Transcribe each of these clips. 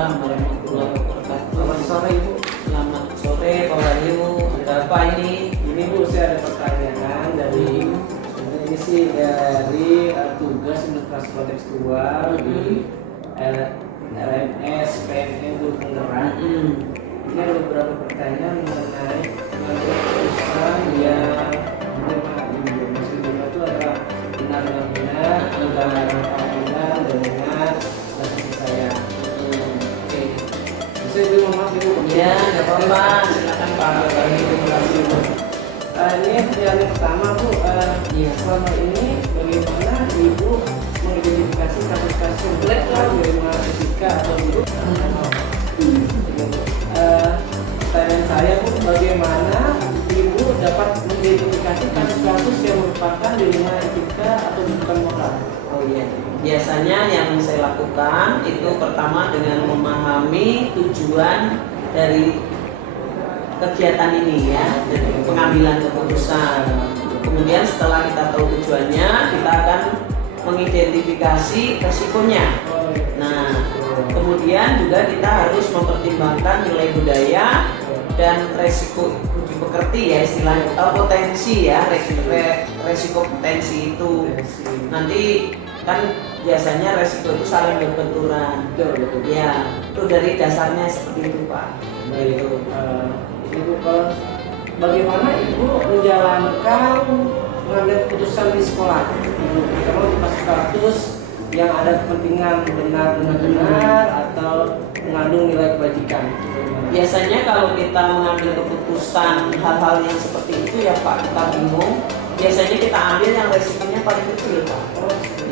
Waalaikumsalam warahmatullahi wabarakatuh. Selamat sore Ibu. Selamat sore Pak Wahyu. Ada apa ini? Ini Bu, saya ada pertanyaan dari ini sih dari tugas ilustrasi kontekstual di LMS PNN Guru Penggerak. Ini ada beberapa pertanyaan mengenai tulisan yang maksudnya itu adalah benar-benar benar dengan bahasa saya. Oke. Saya belum maaf Ibu. Ya, nggak apa-apa. Silakan Pak Wahyu. Ini yang pertama Bu, selama ini bagaimana Ibu mengidentifikasi kasus-kasus kompleks di rumah etika atau hidup? Pertanyaan saya Bu, bagaimana Ibu dapat mengidentifikasi kasus-kasus yang merupakan di rumah etika atau bukan moral? Oh iya, biasanya yang saya lakukan itu pertama dengan memahami tujuan dari kegiatan ini ya, jadi pengambilan keputusan. Kemudian setelah kita tahu tujuannya, kita akan mengidentifikasi resikonya. Nah, kemudian juga kita harus mempertimbangkan nilai budaya dan resiko uji pekerti ya istilahnya, atau potensi ya, resiko potensi itu. Nanti kan biasanya resiko itu saling berbenturan. Betul. Ya, itu dari dasarnya seperti itu Pak. Itu Ibu, kalau bagaimana Ibu menjalankan mengambil keputusan di sekolah? Kalau di kasus yang ada kepentingan benar atau mengandung nilai kebajikan. Biasanya kalau kita mengambil keputusan hal-hal yang seperti itu ya Pak, kita bingung. Biasanya kita ambil yang resikonya paling kecil Pak.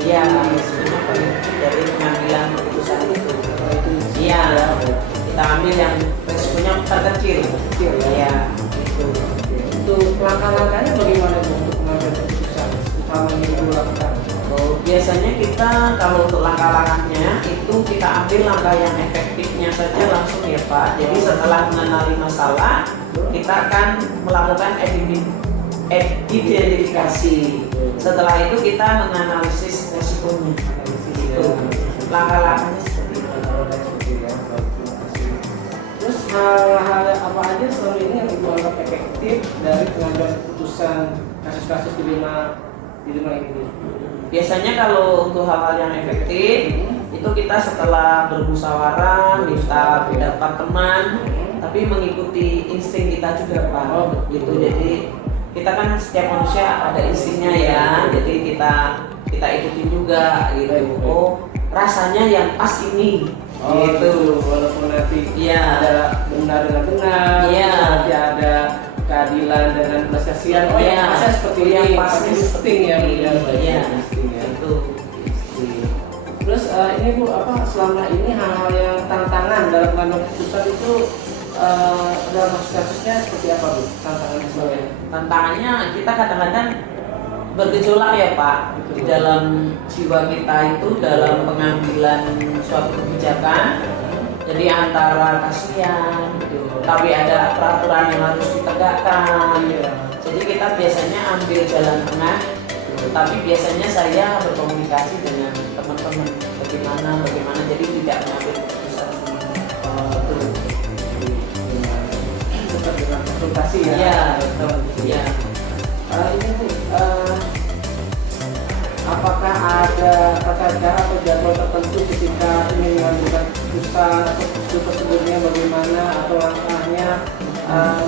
Iya, resikonya paling kecil dari pengambilan keputusan itu. Iya, kita ambil yang resikonya terkecil. Iya, itu. Itu langkah-langkahnya bagaimana Bu untuk mengambil keputusan utama yang Ibu lakukan? Biasanya kita kalau untuk langkah-langkahnya itu kita ambil langkah yang efektifnya saja langsung ya Pak. Jadi setelah mengenali masalah, kita akan melakukan identifikasi. Setelah itu kita menganalisis resikonya. Itu langkah-langkahnya seperti itu. Terus hal-hal apa aja selama ini yang Ibu anggap efektif dari pengambilan keputusan kasus-kasus di rumah ini? Biasanya kalau untuk hal-hal yang efektif itu kita setelah bermusyawarah, minta pendapat teman, tapi mengikuti insting kita juga Pak. Gitu. Jadi kita kan setiap manusia ada instingnya ya. Jadi kita ikutin juga gitu. Oh, rasanya yang pas ini. Gitu. Walaupun nanti ya ada benar dengan benar, nanti ada keadilan dengan belas kasihan. Oh ya, pasnya seperti ini, yang pasti insting ya. Iya, itu. Terus ini Bu, selama ini hal-hal yang tantangan dalam mengambil keputusan itu dalam kasusnya seperti apa Bu? Tantangannya sebagai Tantangannya kita kadang-kadang bergejolak ya Pak di dalam jiwa kita itu dalam pengambilan suatu kebijakan. Jadi antara kasihan, tapi ada peraturan yang harus ditegakkan. Jadi kita biasanya ambil jalan tengah, tapi biasanya saya berkomunikasi dengan teman-teman bagaimana jadi tidak mengambil keputusan tetap dengan konsultasi ya. Iya, betul. Iya. Ini Bu, apakah ada tata cara atau jadwal tertentu ketika ingin mengambil keputusan atau prosedur tersebutnya bagaimana atau langkahnya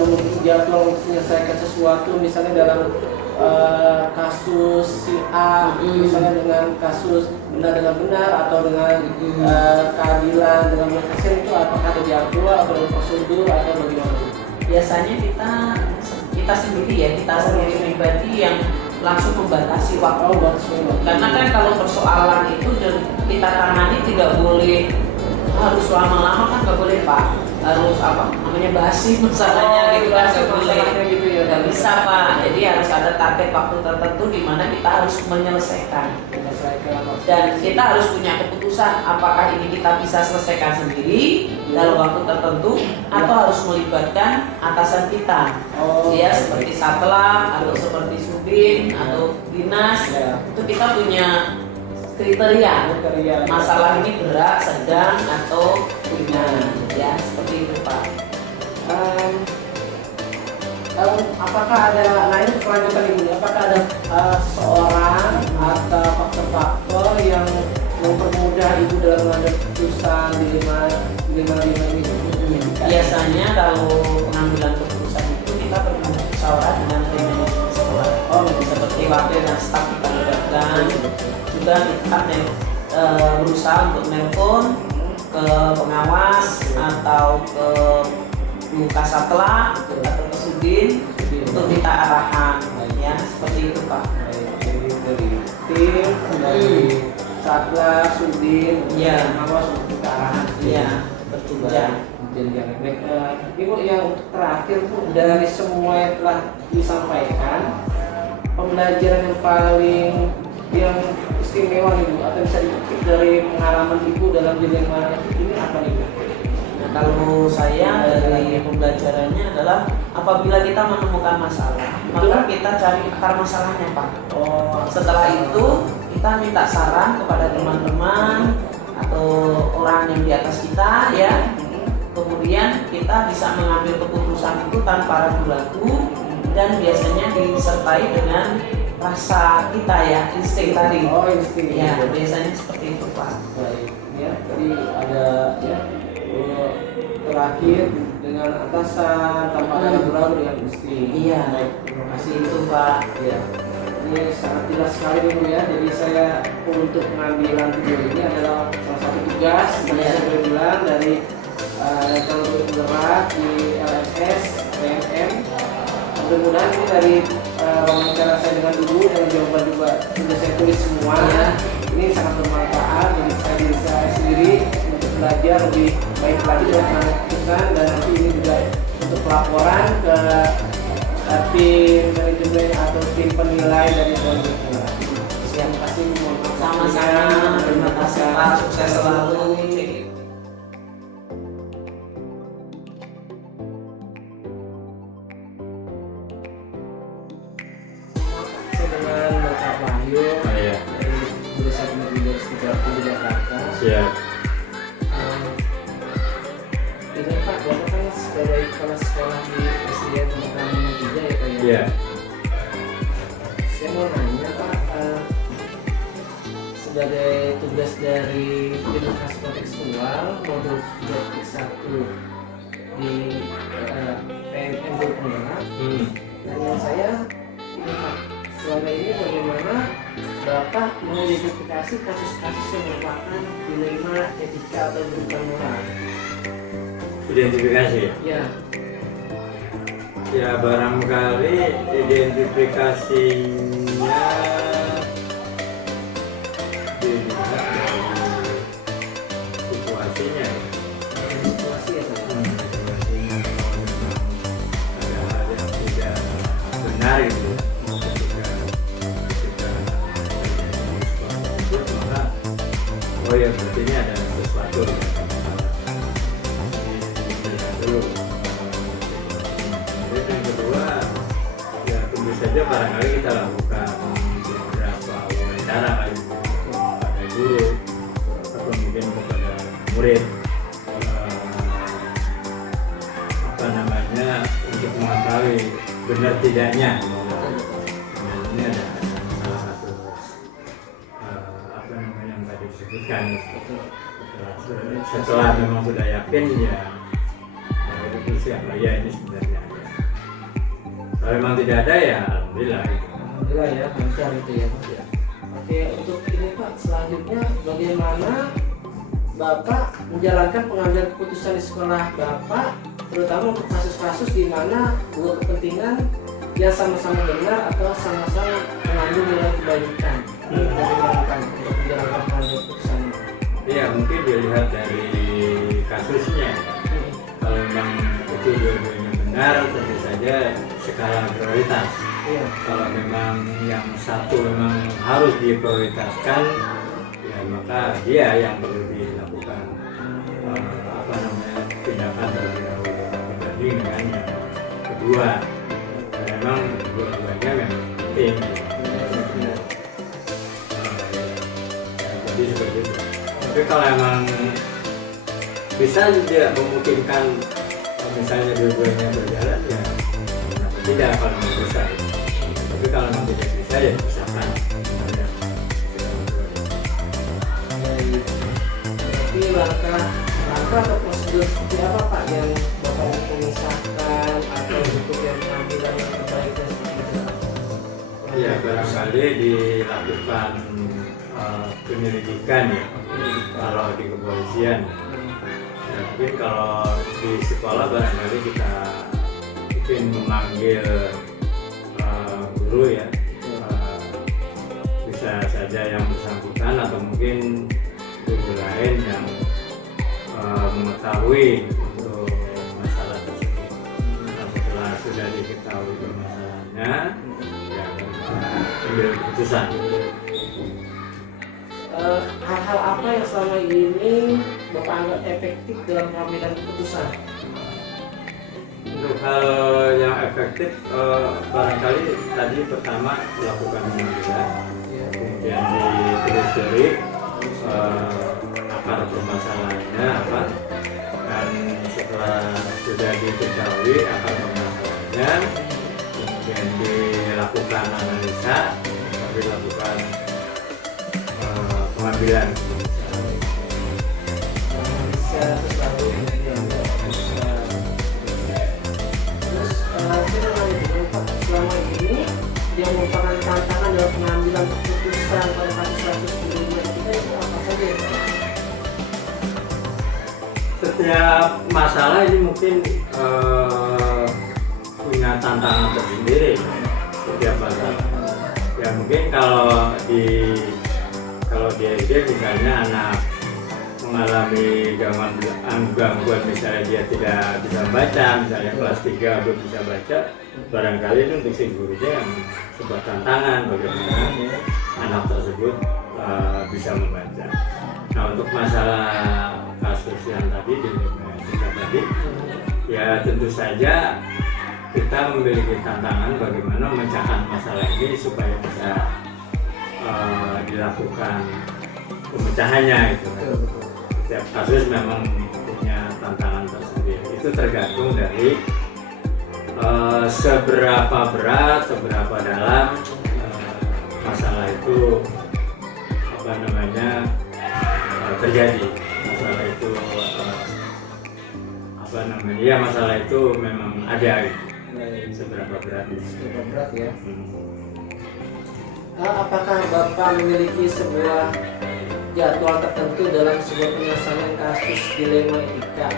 memiliki jadwal untuk menyelesaikan sesuatu misalnya dalam kasus si A misalnya dengan kasus benar dengan benar atau dengan keadilan dengan kasihan itu apakah ada jadwal atau prosedur atau bagaimana? Biasanya kita sendiri ya, kita sendiri pribadi yang langsung membatasi waktu. Karena kan kalau persoalan itu kita tangani tidak boleh harus lama-lama kan nggak boleh Pak, harus basi masalahnya gitu kan nggak boleh gitu ya, nggak bisa Pak. Jadi harus ada target waktu tertentu di mana kita harus menyelesaikan dan kita harus punya keputusan apakah ini kita bisa selesaikan sendiri dalam waktu tertentu atau harus melibatkan atasan kita ya seperti satlam atau seperti sudin atau dinas itu kita punya kriteria masalah ini berat, sedang atau ringan, ya seperti itu Pak. Apakah ada, nah ini kelanjutan Ibu, apakah ada seorang atau faktor-faktor yang mempermudah Ibu dalam mengambil keputusan di lima ini? Biasanya kalau pengambilan keputusan itu kita bermusyawarah dengan manajemen sekolah. Seperti wakil dan staf kita libatkan. Juga kita berusaha untuk nelpon ke pengawas atau ke Bu Kasatla atau ke Sudin untuk minta arahan, ya seperti itu Pak. Dari tim, dari Satgas, Sudin, pengawas untuk minta arahan. Iya, berjenjang. Ibu, yang untuk terakhir Bu, dari semua yang telah disampaikan, pembelajaran yang paling istimewa Ibu atau bisa dipetik dari pengalaman Ibu dalam dilema ini apa nih Bu? Nah, kalau saya dari pembelajarannya adalah apabila kita menemukan masalah, maka kita cari akar masalahnya Pak. Setelah itu kita minta saran kepada teman-teman atau orang yang di atas kita, ya. Kemudian kita bisa mengambil keputusan itu tanpa ragu-ragu dan biasanya disertai dengan rasa kita, ya, insting tadi. Insting. Ya, biasanya seperti itu Pak. Baik, ya. Jadi ada terakhir dengan atasan tanpa ada ragu-ragu dengan insting. Iya. Baik, terima kasih Itu Pak. Ya. Ini sangat jelas sekali Ibu ya. Jadi saya untuk pengambilan video ini adalah salah satu tugas yang saya boleh bilang dari kalau bergerak di LSS, PMM. Mudah-mudahan ini dari wawancara saya dengan Ibu dan jawaban juga sudah saya tulis semua. Ini sangat bermanfaat bagi saya sendiri untuk belajar lebih baik lagi dalam mengambil keputusan, dan nanti ini juga untuk pelaporan ke tim manajemen atau tim penilai dari Polda. Terima kasih. Sama-sama. Terima kasih Pak. Sukses selalu. Dengan Bapak Wahyu dari Desa Pendidikan Sidoarjo di Jakarta. Siap. Ini Pak, Bapak kan sebagai kepala sekolah di SDN Mukarramah 3 ya Pak ya? Iya. Saya mau nanya Pak, sebagai tugas dari edukasi kontekstual modul 3.1 di PMM Penggerak, dan saya ini Pak, selama ini bagaimana Bapak mengidentifikasi kasus-kasus yang merupakan dilema etika atau bukan moral? Identifikasi. Ya. Ya barangkali identifikasinya dilihat dari situasinya. Situasi ya Pak. Situasinya ada hal yang tidak benar itu. Ketika terjadi maka ya berarti ini ada sesuatu. Yang kedua, ya tentu saja barangkali kita lakukan beberapa wawancara kepada guru atau mungkin kepada murid, untuk mengetahui benar tidaknya. Ini ada salah satu yang tadi disebutkan. Setelah memang sudah yakin ya itu siapa ya ini sebenarnya. Kalau memang tidak ada ya alhamdulillah. Alhamdulillah ya, lancar itu ya Pak. Oke, untuk ini Pak, selanjutnya bagaimana Bapak menjalankan pengambilan keputusan di sekolah Bapak, terutama untuk kasus-kasus di mana dua kepentingan yang sama-sama benar atau sama-sama mengandung nilai kebaikan. Ini bagaimana Pak untuk menjalankan pengambilan keputusan? Iya, mungkin dilihat dari kasusnya. Kalau memang itu dua-duanya benar, tentu saja skala prioritas. Iya. Kalau memang yang satu memang harus diprioritaskan, ya maka dia yang perlu dilakukan tindakan terlebih dahulu dibanding dengan yang kedua. Memang dua-duanya memang penting. Tapi kalau emang bisa tidak memungkinkan misalnya dua-duanya berjalan ya kenapa tidak kalau memang bisa. Tapi kalau memang tidak bisa ya pisahkan. Jadi langkah atau prosedur seperti apa Pak yang Bapak untuk memisahkan atau untuk yang pengambilan yang terbaik dan seperti itu? Ya barangkali dilakukan penyelidikan ya kalau di kepolisian. Ya, mungkin kalau di sekolah barangkali kita mungkin memanggil guru ya, bisa saja yang bersangkutan atau mungkin guru lain yang mengetahui untuk masalah tersebut. Nah, setelah sudah diketahui permasalahannya, ya kita ambil keputusan. Hal-hal apa yang selama ini Bapak anggap efektif dalam pengambilan keputusan? Untuk hal yang efektif barangkali tadi pertama melakukan pengambilan, kemudian ditelusuri akar permasalahannya apa, dan setelah sudah diketahui akar permasalahannya, kemudian dilakukan analisa, dilakukan pengambilan. Selama ini yang merupakan tantangan dalam pengambilan keputusan pada kasus-kasus sebelumnya kita itu apa saja ya Pak? Setiap masalah ini mungkin punya tantangan tersendiri. Setiap masalah ya mungkin kalau di SD misalnya anak mengalami gangguan misalnya dia tidak bisa baca, misalnya kelas 3 belum bisa baca, barangkali itu untuk si gurunya yang sebuah tantangan bagaimana anak tersebut bisa membaca. Nah untuk masalah kasus yang tadi di tadi ya tentu saja kita memiliki tantangan bagaimana memecahkan masalah ini supaya bisa dilakukan pemecahannya itu. Setiap kasus memang punya tantangan tersendiri. Itu tergantung dari seberapa berat, seberapa dalam masalah itu terjadi. Masalah itu masalah itu memang ada gitu. Seberapa berat? Seberapa berat ya? Apakah Bapak memiliki sebuah jadwal tertentu dalam sebuah penyelesaian kasus dilema etika?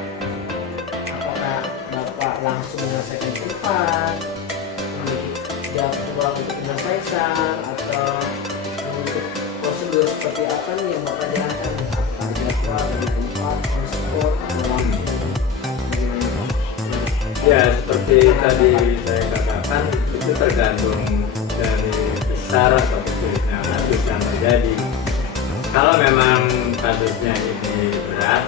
Apakah Bapak langsung menyelesaikan cepat, memiliki jadwal untuk menyelesaikan, atau untuk prosedur seperti apa nih yang Bapak jalankan? Apakah jadwal dari tempat, transport, atau langsung? Ya seperti tadi saya katakan itu tergantung dari besar atau kecilnya kasus yang terjadi. Kalau memang kasusnya ini berat,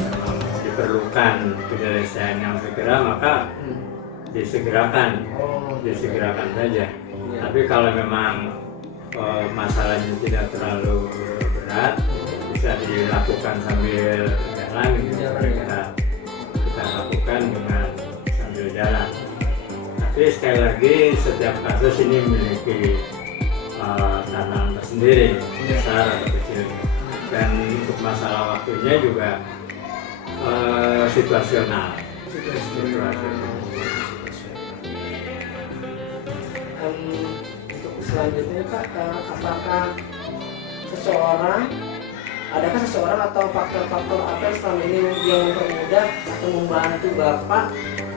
memang diperlukan penyelesaian yang segera, maka disegerakan saja. Tapi kalau memang masalahnya tidak terlalu berat, bisa dilakukan sambil jalan, kita lakukan dengan sambil jalan. Tapi sekali lagi setiap kasus ini memiliki tantangan tersendiri, besar atau kecil, dan untuk masalah waktunya juga situasional. Untuk selanjutnya Pak, adakah seseorang atau faktor-faktor apa yang selama ini yang mempermudah atau membantu Bapak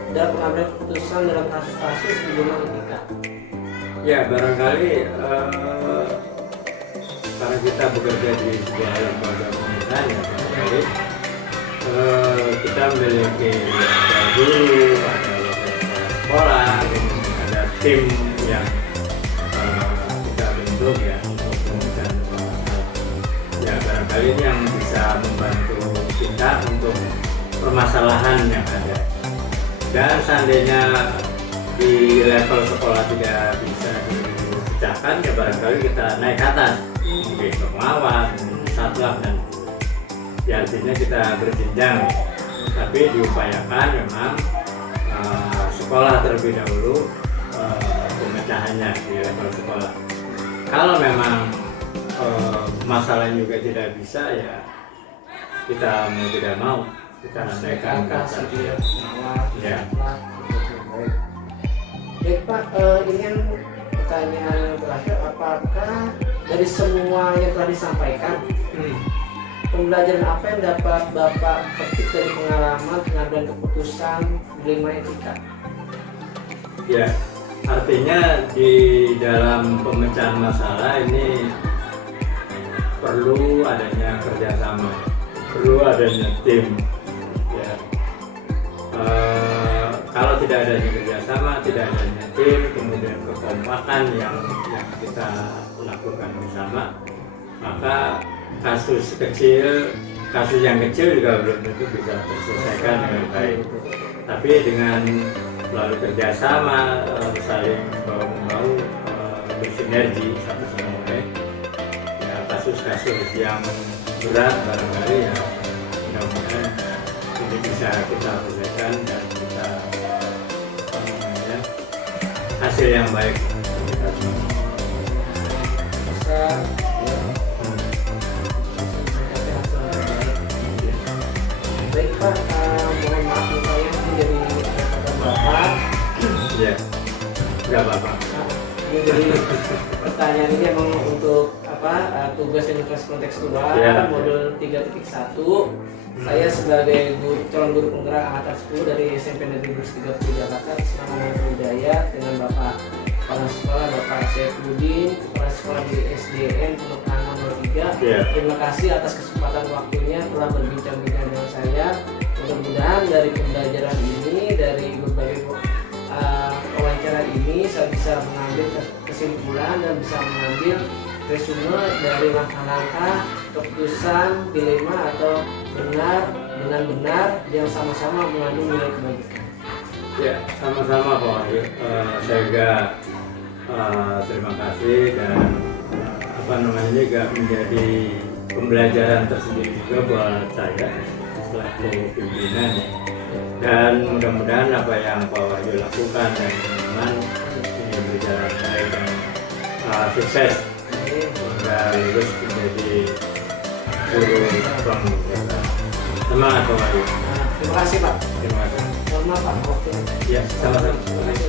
dalam pengambilan keputusan dalam kasus-kasus di dilema etika? Ya barangkali karena kita bekerja di sebuah lembaga pemerintahan ya barangkali kita memiliki ada guru, ada sekolah, ada tim yang kita bentuk ya untuk pemecahan masalah. Ya barangkali ini yang bisa membantu kita untuk permasalahan yang ada. Dan seandainya di level sekolah tidak bisa dipecahkan, ya barangkali kita naik ke atas, mungkin pengawas, satlak dan ya artinya kita berjenjang, tapi diupayakan memang sekolah terlebih dahulu pemecahannya di level sekolah. Kalau memang masalahnya juga tidak bisa, ya kita mau tidak mau kita naikkan ke atas. Ya. Baik Pak, ini yang pertanyaan terakhir, apakah dari semua yang telah disampaikan, pembelajaran apa yang dapat Bapak petik dari pengalaman pengambilan keputusan dilema etika? Ya, artinya di dalam pemecahan masalah ini perlu adanya kerjasama, perlu adanya tim. Ya. Kalau tidak adanya kerjasama, tidak adanya tim, kemudian kekompakan yang kita lakukan bersama, maka kasus yang kecil juga belum tentu bisa terselesaikan dengan baik. Tapi dengan melalui kerjasama, saling bahu-membahu, bersinergi satu sama lain, ya kasus-kasus yang berat barangkali ya mudah-mudahan ini bisa kita selesaikan dan kita hasil yang baik untuk kita semua. Bisa baik Pak, mohon maaf nih saya menjadi catatan Bapak. Ya, nggak apa-apa. Ini jadi pertanyaan ini emang untuk tugas edukasi kontekstual Ya. modul 3.1. Saya sebagai calon guru penggerak angkatan 10 dari SMP Negeri 30 Jakarta selama berjaya dengan Bapak Kepala Sekolah Bapak Saifuddin, Kepala Sekolah di SDN Pondok Rangon 03. Ya. Terima kasih atas kesempatan waktunya telah berbincang-bincang dengan saya. Mudah-mudahan dari pembelajaran ini, dari berbagai wawancara ini, saya bisa mengambil kesimpulan dan bisa mengambil resume dari langkah-langkah keputusan dilema atau benar dengan benar yang sama-sama mengandung nilai kebaikan. Ya, sama-sama Pak Wahyu. Saya juga terima kasih dan juga menjadi pembelajaran tersendiri juga buat saya selaku pimpinan. Dan mudah-mudahan apa yang Pak Wahyu lakukan dan teman-teman ini berjalan baik dan sukses hingga lulus menjadi guru bank. Semangat Pak Wahyu. Terima kasih Pak. Terima kasih. Mohon maaf Pak waktunya. Ya, sama-sama. Terima kasih.